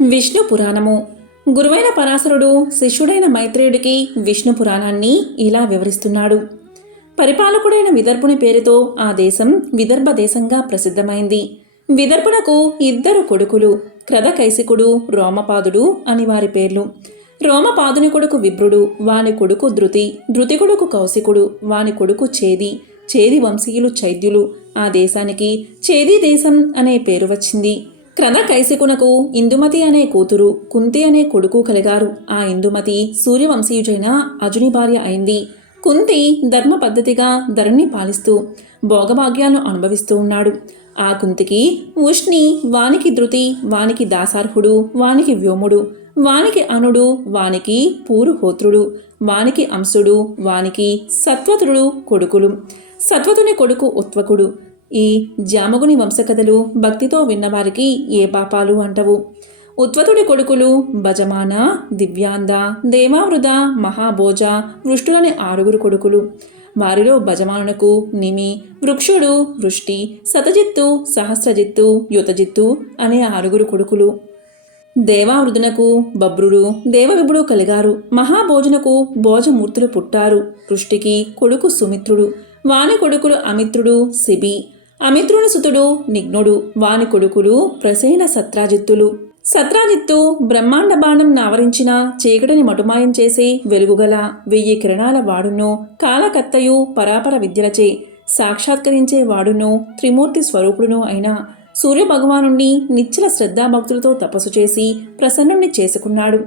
విష్ణు పురాణము. గురువైన పరాశరుడు శిష్యుడైన మైత్రేయుడికి విష్ణు పురాణాన్ని ఇలా వివరిస్తున్నాడు. పరిపాలకుడైన విదర్భుని పేరుతో ఆ దేశం విదర్భ దేశంగా ప్రసిద్ధమైంది. విదర్భునకు 2 కొడుకులు, క్రదకైసికుడు, రోమపాదుడు అని వారి పేర్లు. రోమపాదుని కొడుకు విభ్రుడు, వాని కొడుకు ధృతి, ధృతి కొడుకు కౌశికుడు, వాని కొడుకు చేది. చేది వంశీయులు చైద్యులు. ఆ దేశానికి చేది దేశం అనే పేరు వచ్చింది. క్రదకైసికునకు ఇందుమతి అనే కూతురు, కుంతి అనే కొడుకు కలిగారు. ఆ ఇందుమతి సూర్యవంశీయుజైన అజుని భార్య అయింది. కుంతి ధర్మ పద్ధతిగా ధరణిని పాలిస్తూ భోగభాగ్యాలను అనుభవిస్తూ ఉన్నాడు. ఆ కుంతికి ఉష్ణి, వానికి ధృతి, వానికి దాసార్హుడు, వానికి వ్యోముడు, వానికి అనుడు, వానికి పూరుహోత్రుడు, వానికి అంశుడు, వానికి సత్వతుడు కొడుకులు. సత్వతుని కొడుకు ఉత్వకుడు. ఈ జామగుని వంశకథలు భక్తితో విన్నవారికి ఏ పాపాలు అంటవు. ఉత్వతుడి కొడుకులు భజమాన, దివ్యాంద, దేవావృత, మహాభోజ, వృష్టులనే 6 కొడుకులు. వారిలో భజమానునకు నిమి, వృక్షుడు, వృష్టి, శతజిత్తు, సహస్రజిత్తు, యుతజిత్తు అనే 6 కొడుకులు. దేవావృదునకు బబ్రుడు, దేవవిభుడు కలిగారు. మహాభోజనకు భోజమూర్తులు పుట్టారు. వృష్టికి కొడుకు సుమిత్రుడు, వాని కొడుకులు అమిత్రుడు, శిబి. అమిత్రుని సుతుడు నిఘ్నుడు, వాని కొడుకులు ప్రసేన సత్రాజిత్తులు. సత్రాజిత్తు బ్రహ్మాండ బాణం నావరించిన చీకటిని మటుమాయం చేసి వెలుగుగల 1000 కిరణాల వాడును, కాలకర్తయు, పరాపర విద్యలచే సాక్షాత్కరించే వాడును, త్రిమూర్తి స్వరూపుడును అయిన సూర్యభగవానుణ్ణి నిశ్చల శ్రద్ధాభక్తులతో తపస్సు చేసి ప్రసన్నుణ్ణి చేసుకున్నాడు.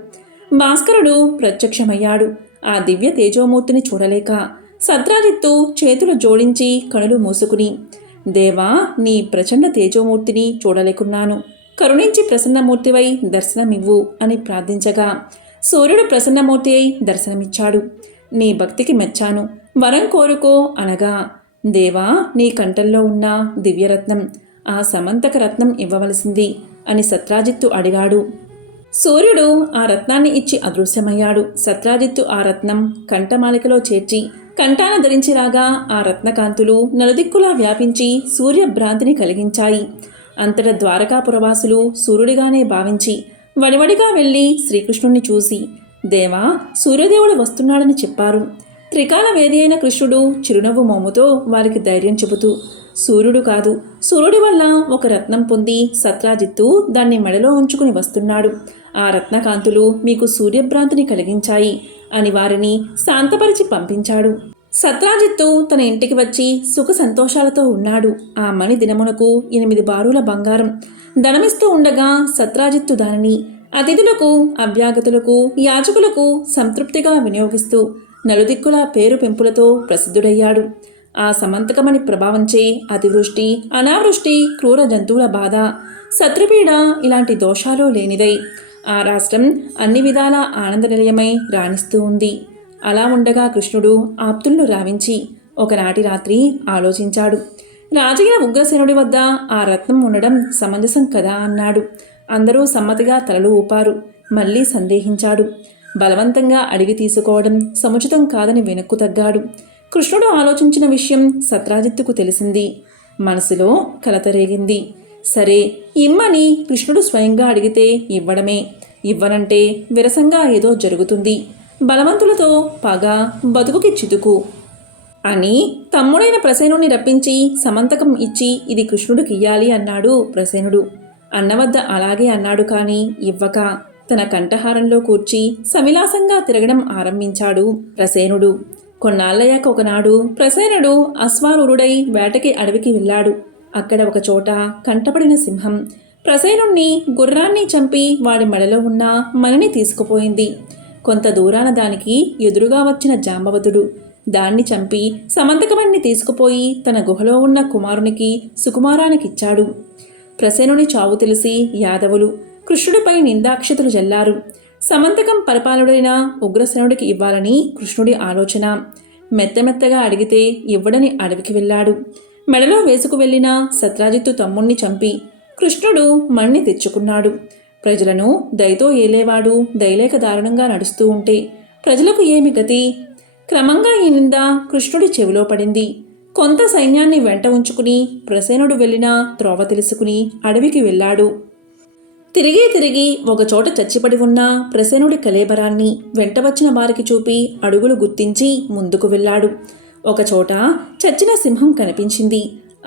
భాస్కరుడు ప్రత్యక్షమయ్యాడు. ఆ దివ్య తేజోమూర్తిని చూడలేక సత్రాజిత్తు చేతులు జోడించి కనులు మూసుకుని, దేవా, నీ ప్రచండ తేజోమూర్తిని చూడలేకున్నాను, కరుణించి ప్రసన్నమూర్తివై దర్శనమివ్వు అని ప్రార్థించగా సూర్యుడు ప్రసన్నమూర్తి అయి దర్శనమిచ్చాడు. నీ భక్తికి మెచ్చాను, వరం కోరుకో అనగా, దేవా, నీ కంఠంలో ఉన్న దివ్యరత్నం, ఆ సమంతక రత్నం ఇవ్వవలసింది అని సత్రాజిత్తు అడిగాడు. సూర్యుడు ఆ రత్నాన్ని ఇచ్చి అదృశ్యమయ్యాడు. సత్రాజిత్తు ఆ రత్నం కంఠమాలికలో చేర్చి కంఠాన ధరించిరాగా ఆ రత్నకాంతులు నలుదిక్కులా వ్యాపించి సూర్యభ్రాంతిని కలిగించాయి. అంతట ద్వారకాపురవాసులు సూర్యుడిగానే భావించి వడివడిగా వెళ్ళి శ్రీకృష్ణుణ్ణి చూసి, దేవా, సూర్యదేవుడు వస్తున్నాడని చెప్పారు. త్రికాల వేది అయిన కృష్ణుడు చిరునవ్వు మోముతో వారికి ధైర్యం చెబుతూ, సూర్యుడు కాదు, సూర్యుడి వల్ల ఒక రత్నం పొంది సత్రాజిత్తు దాన్ని మెడలో ఉంచుకుని వస్తున్నాడు. ఆ రత్నకాంతులు మీకు సూర్యభ్రాంతిని కలిగించాయి అని వారిని శాంతపరిచి పంపించాడు. సత్రాజిత్తు తన ఇంటికి వచ్చి సుఖ సంతోషాలతో ఉన్నాడు. ఆ మణి దినమునకు 8 బారుల బంగారం ధనమిస్తూ ఉండగా సత్రాజిత్తు దానిని అతిథులకు, అభ్యాగతులకు, యాచకులకు సంతృప్తిగా వినియోగిస్తూ నలుదిక్కుల పేరు పెంపులతో ప్రసిద్ధుడయ్యాడు. ఆ సమంతకమణి ప్రభావంచే అతివృష్టి, అనావృష్టి, క్రూర జంతువుల బాధ, శత్రుపీడ ఇలాంటి దోషాలు లేనిదై ఆ రాష్ట్రం అన్ని విధాల ఆనంద నిలయమై రాణిస్తూ ఉంది. అలా ఉండగా కృష్ణుడు ఆప్తులను రావించి ఒకనాటి రాత్రి ఆలోచించాడు. రాజైన ఉగ్రసేనుడి వద్ద ఆ రత్నం ఉండడం సమంజసం కదా అన్నాడు. అందరూ సమ్మతిగా తలలు ఊపారు. మళ్ళీ సందేహించాడు. బలవంతంగా అడిగి తీసుకోవడం సముచితం కాదని వెనక్కు తగ్గాడు. కృష్ణుడు ఆలోచించిన విషయం సత్రాజిత్తుకు తెలిసింది. మనసులో కలత రేగింది. సరే, ఇమ్మని కృష్ణుడు స్వయంగా అడిగితే ఇవ్వడమే. ఇవ్వనంటే విరసంగా ఏదో జరుగుతుంది. బలవంతులతో పగ, బతుకుకి చితుకు అని తమ్ముడైన ప్రసేనుని రప్పించి సమంతకం ఇచ్చి ఇది కృష్ణుడికి ఇయ్యాలి అన్నాడు ప్రసేనుడు. అన్నవద్ద అలాగే అన్నాడు. కానీ ఇవ్వక తన కంఠహారంలో కూర్చి సవిలాసంగా తిరగడం ఆరంభించాడు ప్రసేనుడు. కొన్నాళ్ళయ్యాక ఒకనాడు ప్రసేనుడు అశ్వారూఢుడై వేటకి అడవికి వెళ్ళాడు. అక్కడ ఒక చోట కంటపడిన సింహం ప్రసేనుణ్ణి, గుర్రాన్ని చంపి వాడి మెడలో ఉన్న మణిని తీసుకుపోయింది. కొంత దూరాన దానికి ఎదురుగా వచ్చిన జాంబవతుడు దాన్ని చంపి సమంతకమణిని తీసుకుపోయి తన గుహలో ఉన్న కుమారునికి, సుకుమారానికిచ్చాడు. ప్రసేనుని చావు తెలిసి యాదవులు కృష్ణుడిపై నిందాక్షతలు జల్లారు. సమంతకం పరిపాలనుడైన ఉగ్రసేనుడికి ఇవ్వాలని కృష్ణుడి ఆలోచన. మెత్తమెత్తగా అడిగితే ఇవ్వడని అడవికి వెళ్ళాడు. మెడలో వేసుకు వెళ్ళిన సత్రాజిత్తు తమ్ముణ్ణి చంపి కృష్ణుడు మణ్ణి తెచ్చుకున్నాడు. ప్రజలను దయతో ఏలేవాడు దయలేక దారుణంగా నడుస్తూ ఉంటే ప్రజలకు ఏమి గతి? క్రమంగా ఈ నింద కృష్ణుడి చెవిలో పడింది. కొంత సైన్యాన్ని వెంట ఉంచుకుని ప్రసేనుడు వెళ్ళిన త్రోవ తెలుసుకుని అడవికి వెళ్ళాడు. తిరిగి తిరిగి ఒకచోట చచ్చిపడి ఉన్న ప్రసేనుడి కళేబరాన్ని వెంట వచ్చిన వారికి చూపి అడుగులు గుర్తించి ముందుకు వెళ్ళాడు. ఒకచోట చచ్చిన సింహం కనిపించింది.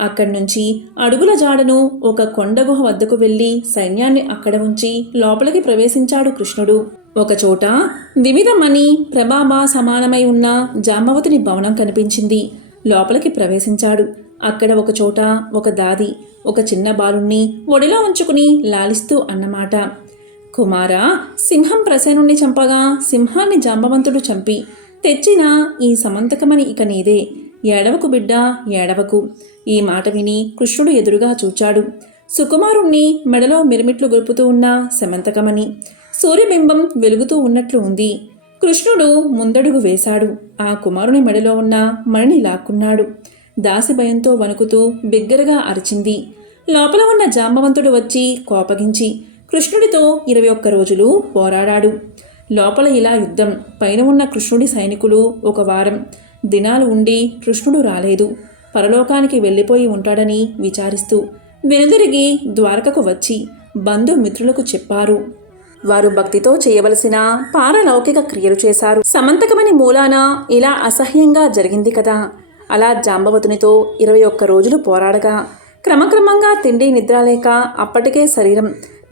అక్కడి నుంచి అడుగుల జాడను ఒక కొండగుహ వద్దకు వెళ్ళి సైన్యాన్ని అక్కడ ఉంచి లోపలికి ప్రవేశించాడు కృష్ణుడు. ఒకచోట వివిధ మణి ప్రభాభ సమానమై ఉన్న జాంబవతిని భవనం కనిపించింది. లోపలికి ప్రవేశించాడు. అక్కడ ఒకచోట ఒక దాది ఒక చిన్న బాలుణ్ణి ఒడిలో ఉంచుకుని లాలిస్తూ అన్నమాట, కుమారా, సింహం ప్రసేనుణ్ణి చంపగా సింహాన్ని జాంబవంతుడు చంపి తెచ్చిన ఈ సమంతకమని ఇక నీదే. ఏడవకు బిడ్డా, ఏడవకు. ఈ మాట విని కృష్ణుడు ఎదురుగా చూచాడు. సుకుమారుణ్ణి మెడలో మిరుమిట్లు గొలుపుతూ ఉన్న సమంతకమని సూర్యబింబం వెలుగుతూ ఉన్నట్లు ఉంది. కృష్ణుడు ముందడుగు వేశాడు. ఆ కుమారుని మెడలో ఉన్న మణిని లాక్కున్నాడు. దాసి భయంతో వణుకుతూ బిగ్గరగా అరిచింది. లోపల ఉన్న జాంబవంతుడు వచ్చి కోపగించి కృష్ణుడితో 21 రోజులు పోరాడాడు. లోపల ఇలా యుద్ధం. పైన ఉన్న కృష్ణుడి సైనికులు 1 వారం దినాలు ఉండి కృష్ణుడు రాలేదు, పరలోకానికి వెళ్ళిపోయి ఉంటాడని విచారిస్తూ వెనుదిరిగి ద్వారకకు వచ్చి బంధుమిత్రులకు చెప్పారు. వారు భక్తితో చేయవలసిన పారలౌకిక క్రియలు చేశారు. సమంతకమని మూలాన ఇలా అసహ్యంగా జరిగింది కదా. అలా జాంబవతునితో 21 రోజులు పోరాడగా క్రమక్రమంగా తిండి నిద్ర లేక అప్పటికే శరీరం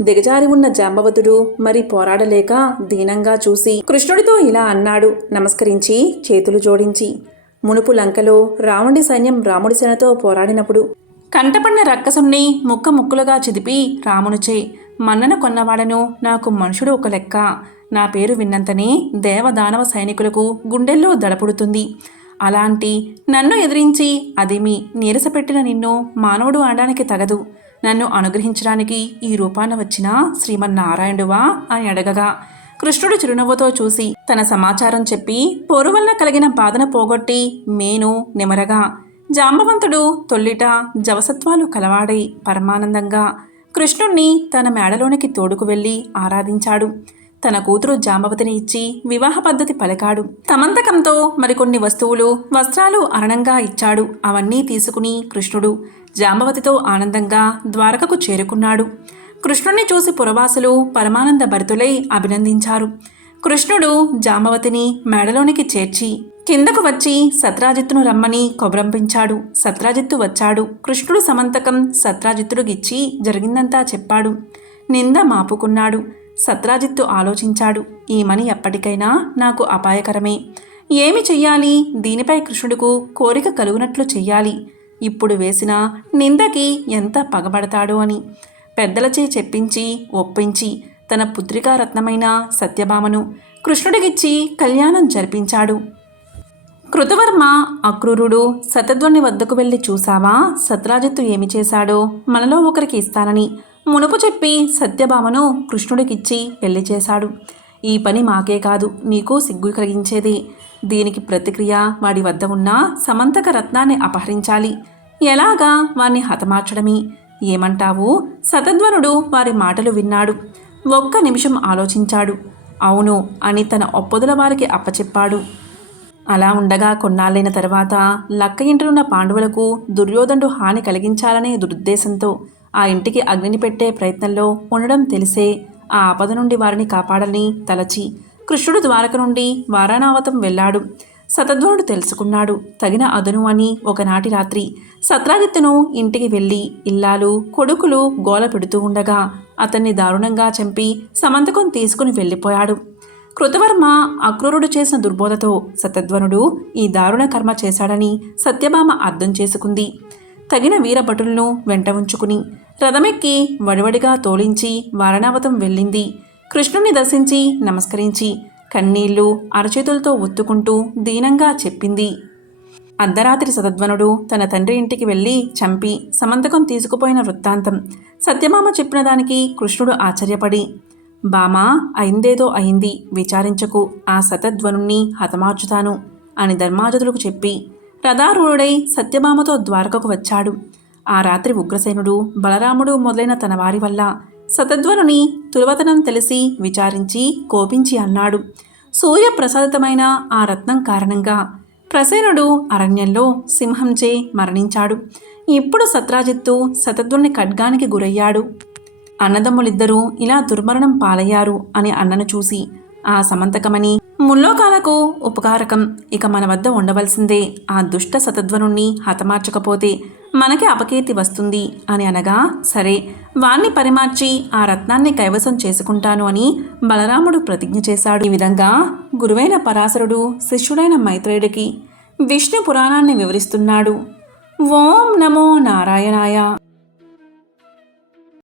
దిగజారి ఉన్న జాంబవతుడు మరి పోరాడలేక దీనంగా చూసి కృష్ణుడితో ఇలా అన్నాడు, నమస్కరించి చేతులు జోడించి. మునుపు లంకలో రావణుడి సైన్యం రాముడి సేనతో పోరాడినప్పుడు కంటపడిన రక్కసుణ్ణి ముక్కలుగా చిదిపి రామునిచే మన్నన కొన్నవాడను నాకు మనుషుడు ఒక లెక్క. నా పేరు విన్నంతనే దేవదానవ సైనికులకు గుండెల్లో దడపుడుతుంది. అలాంటి నన్ను ఎదిరించి అదిమి నీరసపెట్టిన నిన్ను మానవుడు అనడానికి తగదు. నన్ను అనుగ్రహించడానికి ఈ రూపాన వచ్చిన శ్రీమన్నారాయణుడువా అని అడగగా కృష్ణుడు చిరునవ్వుతో చూసి తన సమాచారం చెప్పి పోరు వలన కలిగిన బాధను పోగొట్టి మేను నిమరగా జాంబవంతుడు తొల్లిట జవసత్వాలు కలవాడై పరమానందంగా కృష్ణుణ్ణి తన మేడలోనికి తోడుకు వెళ్ళి ఆరాధించాడు. తన కూతురు జాంబవతిని ఇచ్చి వివాహ పద్ధతి పలికాడు. సమంతకంతో మరికొన్ని వస్తువులు వస్త్రాలు అరణంగా ఇచ్చాడు. అవన్నీ తీసుకుని కృష్ణుడు జాంబవతితో ఆనందంగా ద్వారకకు చేరుకున్నాడు. కృష్ణుణ్ణి చూసి పురవాసులు పరమానంద భరితులై అభినందించారు. కృష్ణుడు జాంబవతిని మేడలోనికి చేర్చి కిందకు వచ్చి సత్రాజిత్తును రమ్మని కొబరంపించాడు. సత్రాజిత్తు వచ్చాడు. కృష్ణుడు సమంతకం సత్రాజిత్తుడికిచ్చి జరిగిందంతా చెప్పాడు. నింద మాపుకున్నాడు. సత్రాజిత్తు ఆలోచించాడు, ఈ మణి ఎప్పటికైనా నాకు అపాయకరమే. ఏమి చెయ్యాలి? దీనిపై కృష్ణుడికు కోరిక కలుగునట్లు చెయ్యాలి. ఇప్పుడు వేసిన నిందకి ఎంత పగబడతాడో అని పెద్దలచే చెప్పించి ఒప్పించి తన పుత్రికారత్నమైన సత్యభామను కృష్ణుడికిచ్చి కళ్యాణం జరిపించాడు. కృతవర్మ అక్రూరుడు శతధ్వని వద్దకు వెళ్ళి చూసావా, సత్రాజిత్తు ఏమి చేశాడో మనలో ఒకరికి ఇస్తానని మునుపు చెప్పి సత్యభామను కృష్ణుడికిచ్చి పెళ్లి చేశాడు. ఈ పని మాకే కాదు నీకు సిగ్గు కలిగించేదే. దీనికి ప్రతిక్రియ వాడి వద్ద ఉన్న సమంతక రత్నాన్ని అపహరించాలి. ఎలాగా వాణ్ణి హతమార్చడమే. ఏమంటావు? శతధ్వనుడు వారి మాటలు విన్నాడు. 1 నిమిషం ఆలోచించాడు. అవును అని తన ఒప్పొదుల వారికి అప్పచెప్పాడు. అలా ఉండగా కొన్నాళ్ళైన తర్వాత లక్క ఇంటినున్న పాండవులకు దుర్యోధనుడు హాని కలిగించాలనే దురుద్దేశంతో ఆ ఇంటికి అగ్నిని పెట్టే ప్రయత్నంలో ఉండడం తెలిసే ఆ ఆపద నుండి వారిని కాపాడాలని తలచి కృష్ణుడు ద్వారక నుండి వారణావతం వెళ్ళాడు. శతధ్వనుడు తెలుసుకున్నాడు. తగిన అదును అని ఒకనాటి రాత్రి సత్రాజిత్తును ఇంటికి వెళ్ళి ఇల్లాలు కొడుకులు గోల పెడుతూ ఉండగా అతన్ని దారుణంగా చంపి సమంతకం తీసుకుని వెళ్ళిపోయాడు. కృతవర్మ అక్రూరుడు చేసిన దుర్బోధతో శతధ్వనుడు ఈ దారుణ కర్మ చేశాడని సత్యభామ అర్థం చేసుకుంది. తగిన వీరభటులను వెంట ఉంచుకుని రథమెక్కి వడివడిగా తోలించి వారణావతం వెళ్ళింది. కృష్ణుణ్ణి దర్శించి నమస్కరించి కన్నీళ్లు అరచేతులతో ఒత్తుకుంటూ దీనంగా చెప్పింది. అర్ధరాత్రి శతధ్వనుడు తన తండ్రి ఇంటికి వెళ్ళి చంపి సమంతకం తీసుకుపోయిన వృత్తాంతం సత్యభామ చెప్పిన దానికి కృష్ణుడు ఆశ్చర్యపడి, బామా, అయిందేదో అయింది, విచారించకు, ఆ శతధ్వనుణ్ణి హతమార్చుతాను అని ధర్మాజతులకు చెప్పి రథారూఢుడై సత్యభామతో ద్వారకకు వచ్చాడు. ఆ రాత్రి ఉగ్రసేనుడు బలరాముడు మొదలైన తన వారి వల్ల శతధ్వనుని తులవతనం తెలిసి విచారించి కోపించి అన్నాడు, సూర్యప్రసాదితమైన ఆ రత్నం కారణంగా ప్రసేనుడు అరణ్యంలో సింహంచే మరణించాడు. ఇప్పుడు సత్రాజిత్తు శతధ్వని ఖడ్గానికి గురయ్యాడు. అన్నదమ్ములిద్దరూ ఇలా దుర్మరణం పాలయ్యారు అని అన్నను చూసి, ఆ సమంతకమణి ముల్లోకాలకు ఉపకారకం, ఇక మన వద్ద ఉండవలసిందే. ఆ దుష్ట శతధ్వనుణ్ణి హతమార్చకపోతే మనకి అపకీర్తి వస్తుంది అని అనగా, సరే వాణ్ణి పరిమార్చి ఆ రత్నాన్ని కైవసం చేసుకుంటాను అని బలరాముడు ప్రతిజ్ఞ చేశాడు. ఈ విధంగా గురువైన పరాశరుడు శిష్యుడైన మైత్రేయుడికి విష్ణు పురాణాన్ని వివరిస్తున్నాడు. ఓం నమో నారాయణాయ.